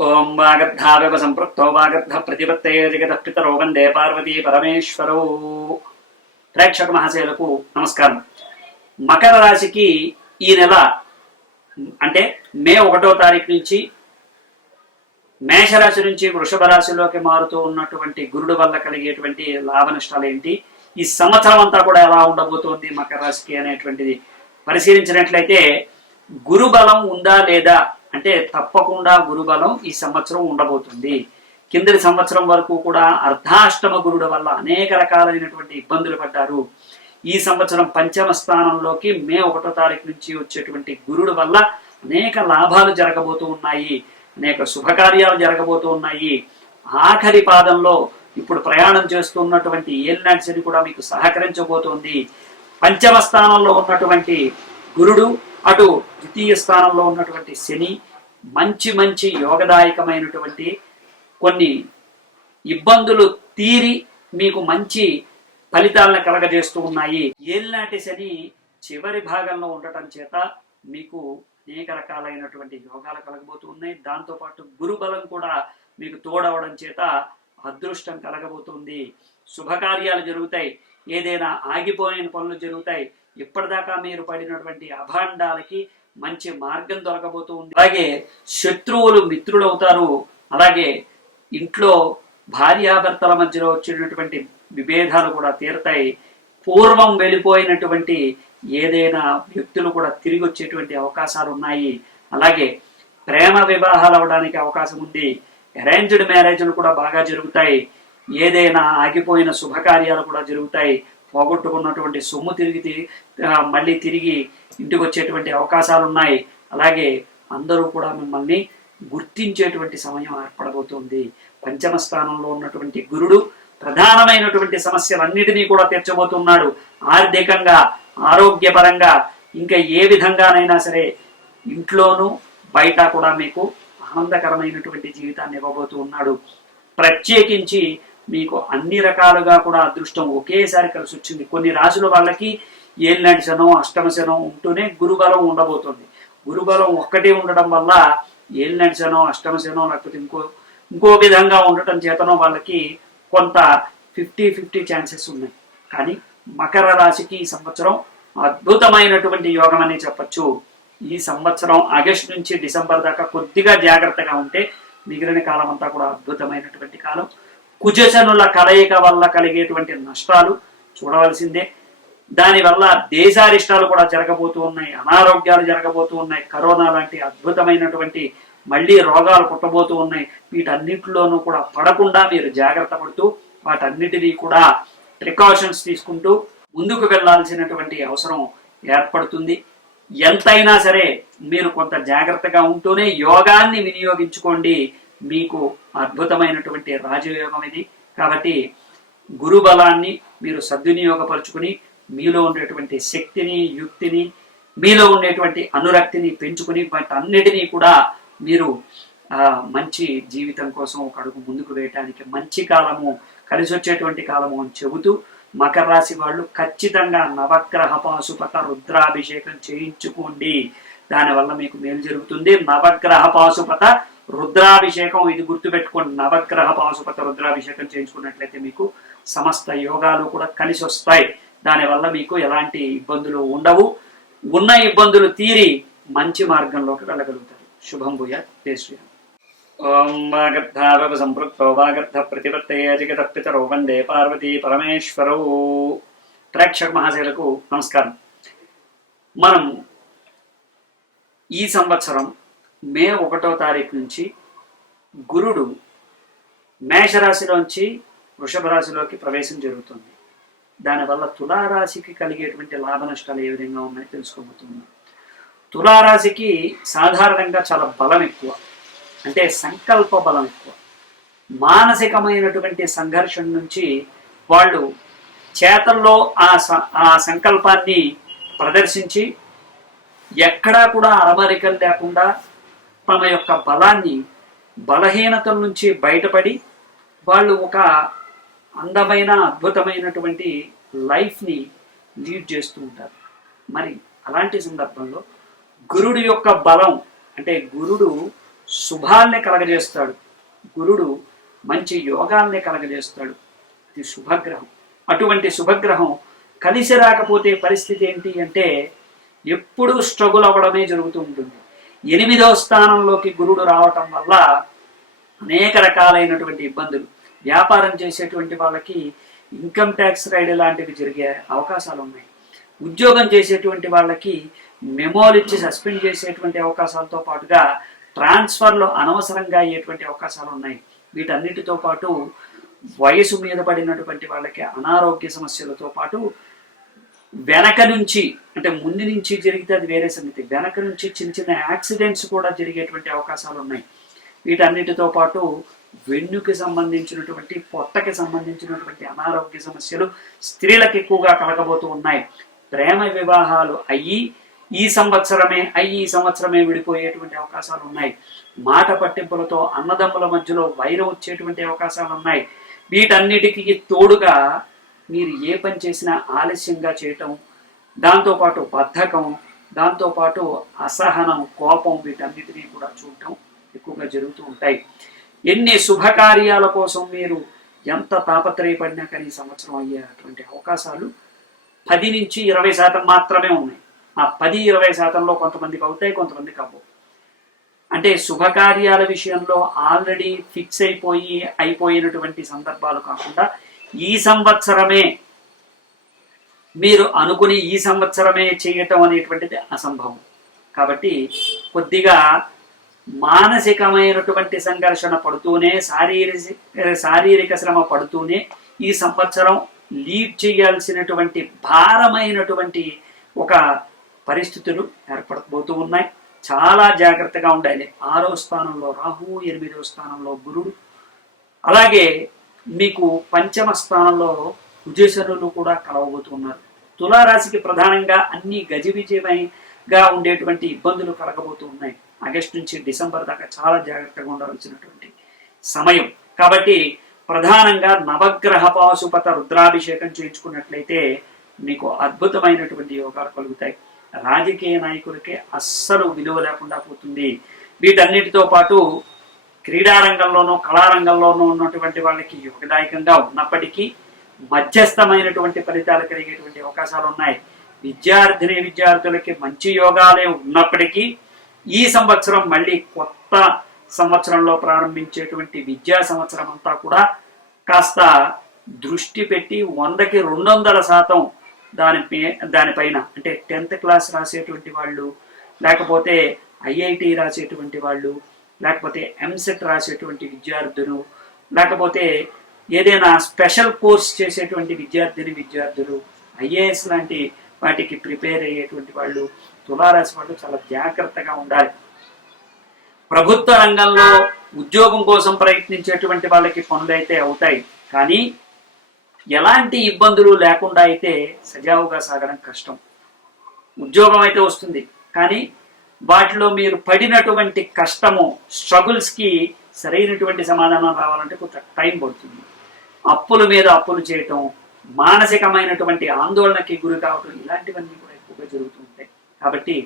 ఓం వాగర్ధావివ సంపృక్తో వాగర్ధ ప్రతిపత్తయే జగతః పితరో వందే పార్వతీ పరమేశ్వరో. ప్రేక్షక మహాశయులకు నమస్కారం. మకర రాశికి ఈ నెల అంటే మే 1వ తారీఖు నుంచి మేషరాశి నుంచి వృషభ రాశిలోకి మారుతూ ఉన్నటువంటి గురుడు వల్ల కలిగేటువంటి లాభ నష్టాలు ఏంటి, ఈ సంవత్సరం అంతా కూడా ఎలా ఉండబోతోంది మకర రాశికి అనేటువంటిది పరిశీలించినట్లయితే, గురుబలం ఉందా లేదా అంటే తప్పకుండా గురుబలం ఈ సంవత్సరం ఉండబోతుంది. కిందటి సంవత్సరం వరకు కూడా అర్ధాష్టమ గురుడు వల్ల అనేక రకాలైనటువంటి ఇబ్బందులు పడ్డారు. ఈ సంవత్సరం పంచమ స్థానంలోకి మే 1వ తారీఖు నుంచి వచ్చేటువంటి గురుడు వల్ల అనేక లాభాలు జరగబోతూ ఉన్నాయి, అనేక శుభకార్యాలు జరగబోతూ ఉన్నాయి. ఆఖరి పాదంలో ఇప్పుడు ప్రయాణం చేస్తున్నటువంటి ఏలినాటి శని కూడా మీకు సహకరించబోతోంది. పంచమ స్థానంలో ఉన్నటువంటి గురుడు, అటు ద్వితీయ స్థానంలో ఉన్నటువంటి శని మంచి మంచి యోగదాయకమైనటువంటి కొన్ని ఇబ్బందులు తీరి మీకు మంచి ఫలితాలను కలగజేస్తూ ఉన్నాయి. ఏలినాటి శని చివరి భాగంలో ఉండటం చేత మీకు అనేక రకాలైనటువంటి యోగాలు కలగబోతూ ఉన్నాయి. దాంతోపాటు గురుబలం కూడా మీకు తోడవడం చేత అదృష్టం కలగబోతుంది. శుభకార్యాలు జరుగుతాయి, ఏదైనా ఆగిపోయిన పనులు జరుగుతాయి. ఇప్పటిదాకా మీరు పడినటువంటి అభాండాలకి మంచి మార్గం దొరకబోతూ ఉంది. అలాగే శత్రువులు మిత్రులు అవుతారు. అలాగే ఇంట్లో భార్యాభర్తల మధ్యలో వచ్చినటువంటి విభేదాలు కూడా తీరుతాయి. పూర్వం వెళ్ళిపోయినటువంటి ఏదైనా వ్యక్తులు కూడా తిరిగి వచ్చేటువంటి అవకాశాలు ఉన్నాయి. అలాగే ప్రేమ వివాహాలు అవడానికి అవకాశం ఉంది. అరేంజ్డ్ మ్యారేజ్లు కూడా బాగా జరుగుతాయి. ఏదైనా ఆగిపోయిన శుభకార్యాలు కూడా జరుగుతాయి. పోగొట్టుకున్నటువంటి సొమ్ము మళ్ళీ తిరిగి ఇంటికి వచ్చేటువంటి అవకాశాలు ఉన్నాయి. అలాగే అందరూ కూడా మిమ్మల్ని గుర్తించేటువంటి సమయం ఏర్పడబోతుంది. పంచమ స్థానంలో ఉన్నటువంటి గురుడు ప్రధానమైనటువంటి సమస్యలన్నిటినీ కూడా తీర్చబోతున్నాడు. ఆర్థికంగా, ఆరోగ్యపరంగా, ఇంకా ఏ విధంగానైనా సరే ఇంట్లోనూ బయట కూడా మీకు ఆనందకరమైనటువంటి జీవితాన్ని ఇవ్వబోతూ ఉన్నాడు. ప్రత్యేకించి మీకు అన్ని రకాలుగా కూడా అదృష్టం ఒకేసారి కలిసి వచ్చింది. కొన్ని రాశుల వాళ్ళకి ఏలినాటి శనం, అష్టమ శనం ఉంటూనే గురుబలం ఉండబోతుంది. గురుబలం ఒక్కటే ఉండడం వల్ల ఏలినాటి శనం, అష్టమ శనం లేకపోతే ఇంకో విధంగా ఉండటం చేతనో వాళ్ళకి కొంత 50-50 ఛాన్సెస్ ఉన్నాయి. కానీ మకర రాశికి ఈ సంవత్సరం అద్భుతమైనటువంటి యోగం అని చెప్పచ్చు. ఈ సంవత్సరం ఆగస్టు నుంచి డిసెంబర్ దాకా కొద్దిగా జాగ్రత్తగా ఉంటే మిగిలిన కాలం అంతా కూడా అద్భుతమైనటువంటి కాలం. కుజశనుల కలయిక వల్ల కలిగేటువంటి నష్టాలు చూడవలసిందే. దానివల్ల దేశారిష్టాలు కూడా జరగబోతూ ఉన్నాయి, అనారోగ్యాలు జరగబోతూ ఉన్నాయి, కరోనా లాంటి అద్భుతమైనటువంటి మళ్ళీ రోగాలు పుట్టబోతూ ఉన్నాయి. వీటన్నిటిలోనూ కూడా పడకుండా మీరు జాగ్రత్త పడుతూ వాటన్నిటినీ కూడా ప్రికాషన్స్ తీసుకుంటూ ముందుకు వెళ్లాల్సినటువంటి అవసరం ఏర్పడుతుంది. ఎంతైనా సరే మీరు కొంత జాగ్రత్తగా ఉంటూనే యోగాన్ని వినియోగించుకోండి. మీకు అద్భుతమైనటువంటి రాజయోగం ఇది. కాబట్టి గురు బలాన్ని మీరు సద్వినియోగపరుచుకుని మీలో ఉండేటువంటి శక్తిని, యుక్తిని, మీలో ఉండేటువంటి అనురక్తిని పెంచుకుని వాటన్నిటినీ కూడా మీరు మంచి జీవితం కోసం ఒక అడుగు ముందుకు వేయటానికి మంచి కాలము, కలిసి వచ్చేటువంటి కాలము అని చెబుతూ, మకర రాశి వాళ్ళు ఖచ్చితంగా నవగ్రహ పాశుపత రుద్రాభిషేకం చేయించుకోండి. దానివల్ల మీకు మేలు జరుగుతుంది. నవగ్రహ పాశుపత రుద్రాభిషేకం, ఇది గుర్తుపెట్టుకోండి. నవగ్రహ పాశుపత రుద్రాభిషేకం చేయించుకున్నట్లయితే మీకు సమస్త యోగాలు కూడా కలిసి వస్తాయి. దానివల్ల మీకు ఎలాంటి ఇబ్బందులు ఉండవు. ఉన్న ఇబ్బందులు తీరి మంచి మార్గంలోకి వెళ్ళగలుగుతారు. శుభం భూయాత్. జై శ్రీరామ్. ఓం వాగర్ధావివ సంపృక్తో వాగర్ధ ప్రతిపత్తయే జగతః పితరో వందే పార్వతీ పరమేశ్వరో. ప్రేక్షక మహాశయులకు నమస్కారం. మనం ఈ సంవత్సరం మే 1వ తారీఖు నుంచి గురుడు మేషరాశిలోంచి వృషభ రాశిలోకి ప్రవేశం జరుగుతుంది. దానివల్ల తులారాశికి కలిగేటువంటి లాభ నష్టాలు ఏ విధంగా ఉన్నాయో తెలుసుకోబోతున్నాం. తులారాశికి సాధారణంగా చాలా బలం ఎక్కువ, అంటే సంకల్ప బలం ఎక్కువ. మానసికమైనటువంటి సంఘర్షణ నుంచి వాళ్ళు చేతల్లో ఆ సంకల్పాన్ని ప్రదర్శించి ఎక్కడా కూడా అరమరికలు లేకుండా తమ యొక్క బలాన్ని, బలహీనతల నుంచి బయటపడి వాళ్ళు ఒక అందమైన అద్భుతమైనటువంటి లైఫ్ని లీడ్ చేస్తూ ఉంటారు. మరి అలాంటి సందర్భంలో గురుడు యొక్క బలం అంటే గురుడు శుభాల్ని కలగజేస్తాడు. గురుడు మంచి యోగాల్ని కలగజేస్తాడు. ఇది శుభగ్రహం. అటువంటి శుభగ్రహం కలిసి రాకపోతే పరిస్థితి ఏంటి అంటే ఎప్పుడూ స్ట్రగుల్ అవ్వడమే జరుగుతూ ఉంటుంది. 8వ స్థానంలోకి గురుడు రావటం వల్ల అనేక రకాలైనటువంటి ఇబ్బందులు, వ్యాపారం చేసేటువంటి వాళ్ళకి ఇన్కమ్ ట్యాక్స్ రైడ్ లాంటివి జరిగే అవకాశాలు ఉన్నాయి. ఉద్యోగం చేసేటువంటి వాళ్ళకి మెమోలు ఇచ్చి సస్పెండ్ చేసేటువంటి అవకాశాలతో పాటుగా ట్రాన్స్ఫర్లు అనవసరంగా అయ్యేటువంటి అవకాశాలు ఉన్నాయి. వీటన్నిటితో పాటు వయసు మీద పడినటువంటి వాళ్ళకి అనారోగ్య సమస్యలతో పాటు వెనక నుంచి, అంటే ముందు నుంచి జరిగితే అది వేరే సంగతి, వెనక నుంచి చిన్న చిన్న యాక్సిడెంట్స్ కూడా జరిగేటువంటి అవకాశాలు ఉన్నాయి. వీటన్నిటితో పాటు వెన్నుకి సంబంధించినటువంటి, పొట్టకి సంబంధించినటువంటి అనారోగ్య సమస్యలు స్త్రీలకు ఎక్కువగా కలగబోతూ ఉన్నాయి. ప్రేమ వివాహాలు అయ్యి ఈ సంవత్సరమే విడిపోయేటువంటి అవకాశాలు ఉన్నాయి. మాట పట్టింపులతో అన్నదమ్ముల మధ్యలో వైరం వచ్చేటువంటి అవకాశాలు ఉన్నాయి. వీటన్నిటికీ తోడుగా మీరు ఏ పని చేసినా ఆలస్యంగా చేయటం, దాంతోపాటు బద్ధకం, దాంతోపాటు అసహనం, కోపం, వీటన్నిటినీ కూడా చూడటం ఎక్కువగా జరుగుతూ ఉంటాయి. ఎన్ని శుభకార్యాల కోసం మీరు ఎంత తాపత్రయపడినా కానీ సంవత్సరం అయ్యేటువంటి అవకాశాలు 10 నుంచి 20% మాత్రమే ఉన్నాయి. ఆ 10-20%లో కొంతమందికి అవుతాయి, కొంతమందికి అవ్వవు. అంటే శుభకార్యాల విషయంలో ఆల్రెడీ ఫిక్స్ అయిపోయినటువంటి సందర్భాలు కాకుండా ఈ సంవత్సరమే మీరు అనుకుని ఈ సంవత్సరమే చేయటం అనేటువంటిది అసంభవం. కాబట్టి కొద్దిగా మానసికమైనటువంటి సంఘర్షణ పడుతూనే, శారీరక శ్రమ పడుతూనే ఈ సంవత్సరం లీడ్ చేయాల్సినటువంటి భారమైనటువంటి ఒక పరిస్థితులు ఏర్పడబోతూ ఉన్నాయి. చాలా జాగ్రత్తగా ఉండాలి. 6వ స్థానంలో రాహు, 8వ స్థానంలో గురుడు, అలాగే మీకు 5వ స్థానంలో కుజశనులు కూడా కలవబోతున్నారు. తులారాశికి ప్రధానంగా అన్ని గజిబిజిగా ఉండేటువంటి ఇబ్బందులు కలగబోతూ ఉన్నాయి. ఆగస్టు నుంచి డిసెంబర్ దాకా చాలా జాగ్రత్తగా ఉండవలసినటువంటి సమయం. కాబట్టి ప్రధానంగా నవగ్రహ పాశుపత రుద్రాభిషేకం చేయించుకున్నట్లయితే మీకు అద్భుతమైనటువంటి యోగాలు కలుగుతాయి. రాజకీయ నాయకులకే అస్సలు విలువ లేకుండా పోతుంది. వీటన్నిటితో పాటు క్రీడారంగంలోనూ కళారంగంలోనూ ఉన్నటువంటి వాళ్ళకి యోగదాయకంగా ఉన్నప్పటికీ మధ్యస్థమైనటువంటి ఫలితాలు కలిగేటువంటి అవకాశాలు ఉన్నాయి. విద్యార్థులకి మంచి యోగాలే ఉన్నప్పటికీ ఈ సంవత్సరం మళ్ళీ కొత్త సంవత్సరంలో ప్రారంభించేటువంటి విద్యా సంవత్సరం అంతా కూడా కాస్త దృష్టి పెట్టి 100కి 200% దానిపైన, అంటే 10th క్లాస్ రాసేటువంటి వాళ్ళు, లేకపోతే IIT రాసేటువంటి వాళ్ళు, లేకపోతే ఎంసెట్ రాసేటువంటి విద్యార్థులు, లేకపోతే ఏదైనా స్పెషల్ కోర్స్ చేసేటువంటి విద్యార్థులు, IAS లాంటి వాటికి ప్రిపేర్ అయ్యేటువంటి వాళ్ళు, తులారాశి వాళ్ళు చాలా జాగ్రత్తగా ఉండాలి. ప్రభుత్వ రంగంలో ఉద్యోగం కోసం ప్రయత్నించేటువంటి వాళ్ళకి పనులు అయితే అవుతాయి, కానీ ఎలాంటి ఇబ్బందులు లేకుండా అయితే సజావుగా సాగడం కష్టం. ఉద్యోగం అయితే వస్తుంది, కానీ వాటిలో మీరు పడినటువంటి కష్టము, స్ట్రగుల్స్కి సరైనటువంటి సమాధానం రావాలంటే కొంత టైం పడుతుంది. అప్పుల మీద అప్పులు చేయటం, మానసికమైనటువంటి ఆందోళనకి గురి కావటం, ఇలాంటివన్నీ కూడా ఎక్కువగా జరుగుతూ ఉంటాయి. కాబట్టి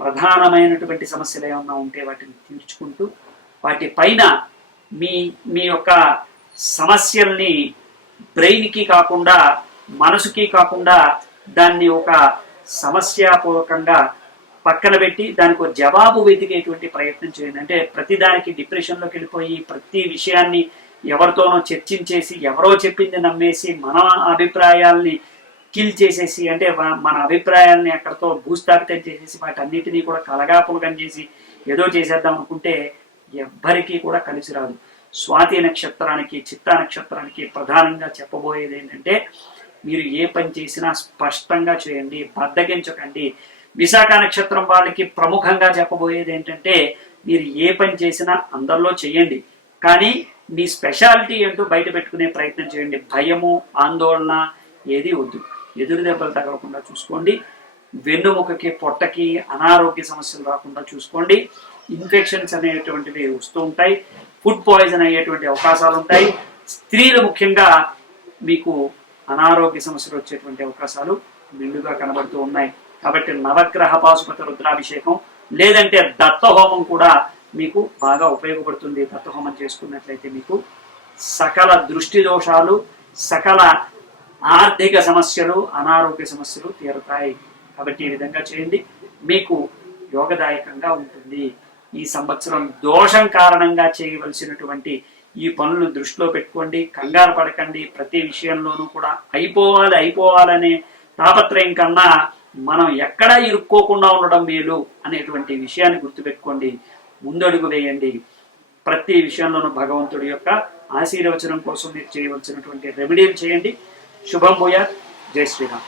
ప్రధానమైనటువంటి సమస్యలు ఏమన్నా ఉంటే వాటిని తీర్చుకుంటూ వాటిపైన మీ యొక్క సమస్యల్ని బ్రెయిన్కి కాకుండా, మనసుకి కాకుండా దాన్ని ఒక సమస్యాపూర్వకంగా పక్కన పెట్టి దానికి ఒక జవాబు వెతికేటువంటి ప్రయత్నం చేయండి. అంటే ప్రతిదానికి డిప్రెషన్లోకి వెళ్ళిపోయి ప్రతి విషయాన్ని ఎవరితోనో చర్చించేసి, ఎవరో చెప్పింది నమ్మేసి, మన అభిప్రాయాల్ని కిల్ చేసేసి, అంటే మన అభిప్రాయాల్ని అక్కడితో భూస్థాపితం చేసేసి వాటన్నిటినీ కూడా కలగాపులగం చేసి ఏదో చేసేద్దాం అనుకుంటే ఎవ్వరికీ కూడా కలిసి రాదు. స్వాతి నక్షత్రానికి, చిత్తా నక్షత్రానికి ప్రధానంగా చెప్పబోయేది ఏంటంటే మీరు ఏ పని చేసినా స్పష్టంగా చేయండి, బద్దగించకండి. విశాఖ నక్షత్రం వాళ్ళకి ప్రముఖంగా చెప్పబోయేది ఏంటంటే మీరు ఏ పని చేసినా అందరిలో చేయండి, కానీ మీ స్పెషాలిటీ ఏంటో బయట పెట్టుకునే ప్రయత్నం చేయండి. భయము, ఆందోళన ఏది వద్దు. ఎదురు దెబ్బలు తగలకుండా చూసుకోండి. వెన్నుముకకి, పొట్టకి అనారోగ్య సమస్యలు రాకుండా చూసుకోండి. ఇన్ఫెక్షన్స్ అనేటువంటివి వస్తూ ఉంటాయి. ఫుడ్ పాయిజన్ అయ్యేటువంటి అవకాశాలు ఉంటాయి. స్త్రీలు ముఖ్యంగా మీకు అనారోగ్య సమస్యలు వచ్చేటువంటి అవకాశాలు మెండుగా కనబడుతూ ఉన్నాయి. కాబట్టి నవగ్రహ పాశుపత రుద్రాభిషేకం లేదంటే దత్త హోమం కూడా మీకు బాగా ఉపయోగపడుతుంది. తత్వహోమం చేసుకున్నట్లయితే మీకు సకల దృష్టి దోషాలు, సకల ఆర్థిక సమస్యలు, అనారోగ్య సమస్యలు తీరుతాయి. కాబట్టి ఈ విధంగా చేయండి, మీకు యోగదాయకంగా ఉంటుంది. ఈ సంవత్సరం దోషం కారణంగా చేయవలసినటువంటి ఈ పనులు దృష్టిలో పెట్టుకోండి. కంగారు పడకండి. ప్రతి విషయంలోనూ కూడా అయిపోవాలనే తాపత్రయం కన్నా మనం ఎక్కడా ఇరుక్కోకుండా ఉండడం మేలు అనేటువంటి విషయాన్ని గుర్తుపెట్టుకోండి. ముందడుగు వేయండి. ప్రతి విషయంలోనూ భగవంతుడి యొక్క ఆశీర్వచనం కోసం మీరు చేయవలసినటువంటి రెమెడీలు చేయండి. శుభం భూయాత్. జై శ్రీరామ్.